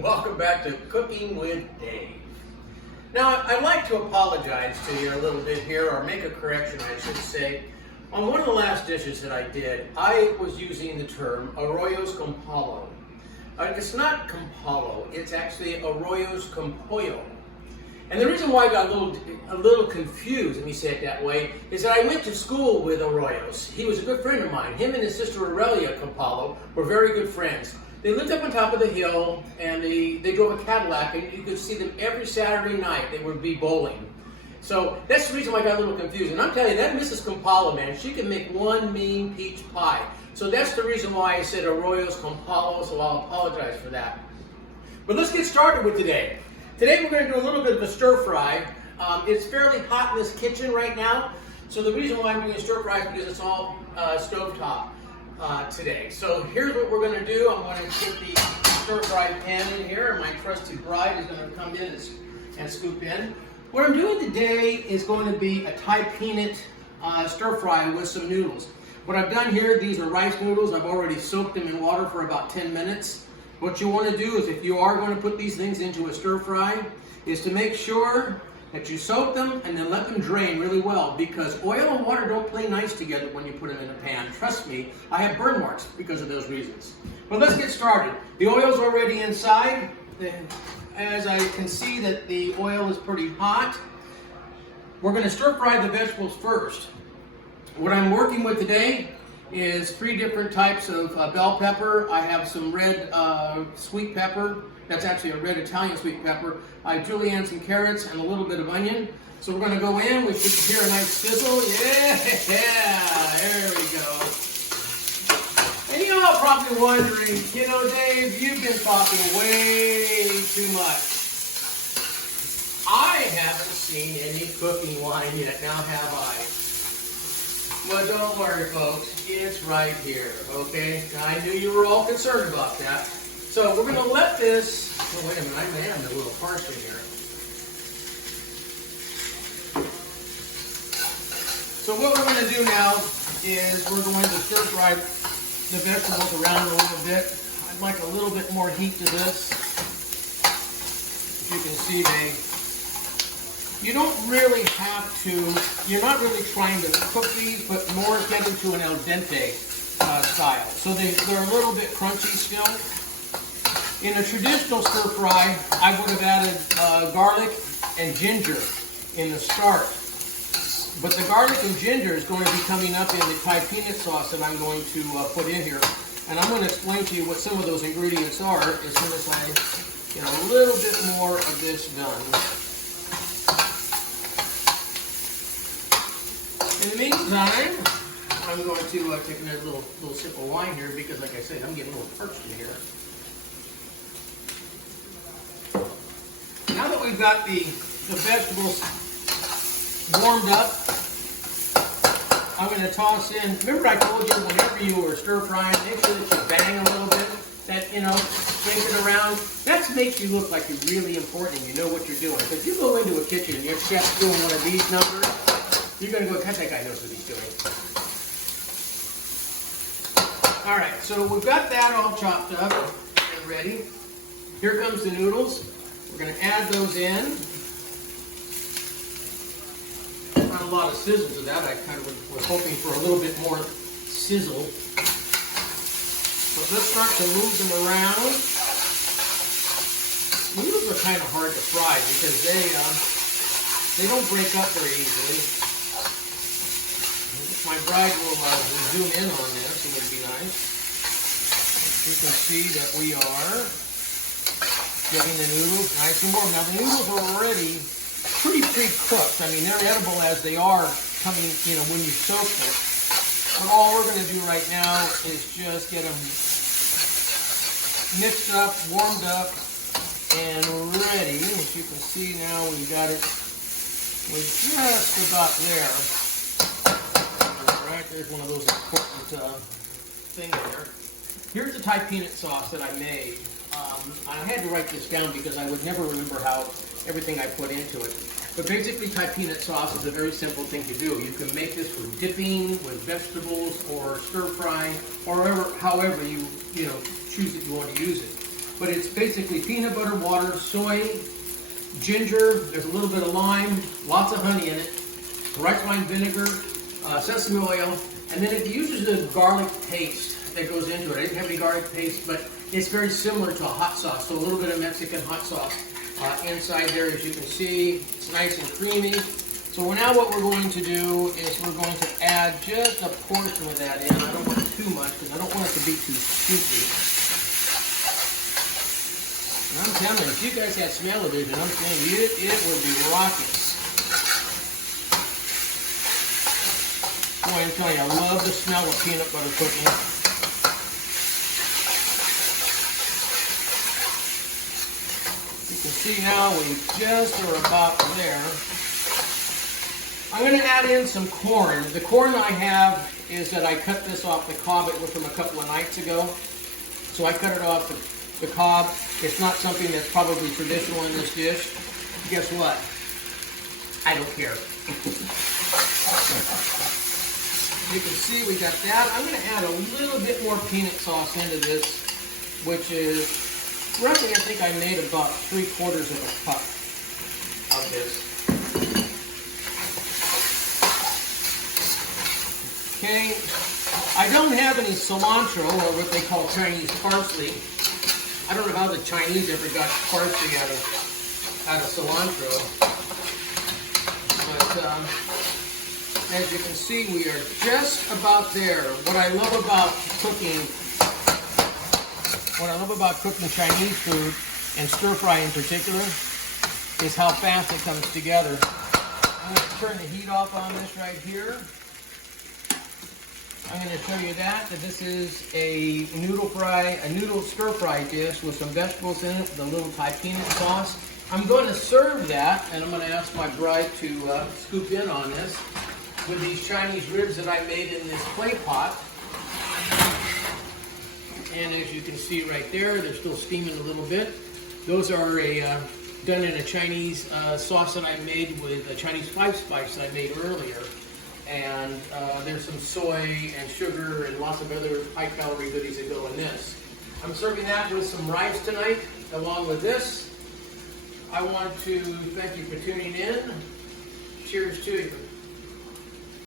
Welcome back to Cooking with Dave. Now, I'd like to apologize to you a little bit here, or make a correction, I should say. On one of the last dishes that I did, I was using the term arroyos con pollo. It's not con pollo, it's actually arroyos con pollo. And the reason why I got a little confused, let me say it that way, is that I went to school with Arroyos. He was a good friend of mine. Him and his sister Aurelia Campolo were very good friends. They lived up on top of the hill, and they drove a Cadillac, and you could see them every Saturday night. They would be bowling. So that's the reason why I got a little confused. And I'm telling you, that Mrs. Campolo, man, she can make one mean peach pie. So that's the reason why I said Arroyos Campolo, so I'll apologize for that. But let's get started with today. Today we're going to do a little bit of a stir fry. It's fairly hot in this kitchen right now, so the reason why I'm doing a stir fry is because it's all stovetop today. So here's what we're going to do. I'm going to get the stir fry pan in here, and my trusty bride is going to come in and scoop in. What I'm doing today is going to be a Thai peanut stir fry with some noodles. What I've done here, these are rice noodles. I've already soaked them in water for about 10 minutes. What you want to do is, if you are going to put these things into a stir fry, is to make sure that you soak them and then let them drain really well, because oil and water don't play nice together when you put them in a pan. Trust me, I have burn marks because of those reasons. But let's get started. The oil's already inside. As I can see that the oil is pretty hot, we're going to stir fry the vegetables first. What I'm working with today is 3 different types of bell pepper. I have some red sweet pepper. That's actually a red Italian sweet pepper. I have julienne, some carrots, and a little bit of onion. So we're going to go in. We should hear a nice sizzle. Yeah, there we go. And you're all probably wondering, you know, Dave, you've been talking way too much. I haven't seen any cooking wine yet, now have I? Well, don't worry, folks. It's right here, okay? I knew you were all concerned about that. So we're going to let this... Oh, wait a minute. I may have a little parsley here. So what we're going to do now is we're going to stir fry the vegetables around a little bit. I'd like a little bit more heat to this. As you can see, you don't really have to, you're not really trying to cook these, but more get into an al dente style. So they're a little bit crunchy still. In a traditional stir fry, I would have added garlic and ginger in the start. But the garlic and ginger is going to be coming up in the Thai peanut sauce that I'm going to put in here. And I'm going to explain to you what some of those ingredients are as soon as I get a little bit more of this done. In the meantime, I'm going to take another little sip of wine here, because, like I said, I'm getting a little parched in here. Now that we've got the vegetables warmed up, I'm going to toss in. Remember I told you whenever you were stir frying, make sure that you bang a little bit, that, you know, shake it around. That makes you look like you're really important and you know what you're doing. Because if you go into a kitchen and your chef's doing one of these numbers, you're going to go, that guy knows what he's doing. All right, so we've got that all chopped up and ready. Here comes the noodles. We're going to add those in. Not a lot of sizzle to that. I kind of was hoping for a little bit more sizzle. But let's start to move them around. Noodles are kind of hard to fry because they don't break up very easily. My bride will zoom in on this. It would be nice. You can see that we are getting the noodles nice and warm. Now the noodles are already pretty pre-cooked. I mean, they're edible as they are coming, you know, when you soak them. But all we're going to do right now is just get them mixed up, warmed up, and ready. As you can see now, we've got it. We're just about there. Right, there's one of those important things there. Here's the Thai peanut sauce that I made. I had to write this down because I would never remember how everything I put into it. But basically, Thai peanut sauce is a very simple thing to do. You can make this for dipping with vegetables or stir frying, or however you choose that you want to use it. but it's basically peanut butter, water, soy, ginger, there's a little bit of lime, lots of honey in it, rice wine vinegar, sesame oil, and then it uses a garlic paste that goes into it. I didn't have any garlic paste, but it's very similar to a hot sauce, so a little bit of Mexican hot sauce inside there, as you can see. It's nice and creamy. So now what we're going to do is we're going to add just a portion of that in. I don't want too much because I don't want it to be too soupy. And I'm telling you, if you guys had smell-o-vision, I'm telling you, it would be rocking. Boy, I'm telling you, I love the smell of peanut butter cooking. You can see now we just are about there. I'm going to add in some corn. The corn I have is that I cut this off the cob. It was from a couple of nights ago. So I cut it off the cob. It's not something that's probably traditional in this dish. Guess what? I don't care. You can see we got that. I'm going to add a little bit more peanut sauce into this, which is roughly, I think I made about 3/4 of a cup of this. Okay, I don't have any cilantro, or what they call Chinese parsley. I don't know how the Chinese ever got parsley out of cilantro. But as you can see, we are just about there. What I love about cooking Chinese food, and stir fry in particular, is how fast it comes together. I'm going to turn the heat off on this right here. I'm going to show you that this is a noodle stir fry dish with some vegetables in it, with a little Thai peanut sauce. I'm going to serve that, and I'm going to ask my bride to scoop in on this with these Chinese ribs that I made in this clay pot. And as you can see right there, they're still steaming a little bit. Those are done in a Chinese sauce that I made with a Chinese 5-spice I made earlier. And there's some soy and sugar and lots of other high-calorie goodies that go in this. I'm serving that with some rice tonight, along with this. I want to thank you for tuning in. Cheers to you.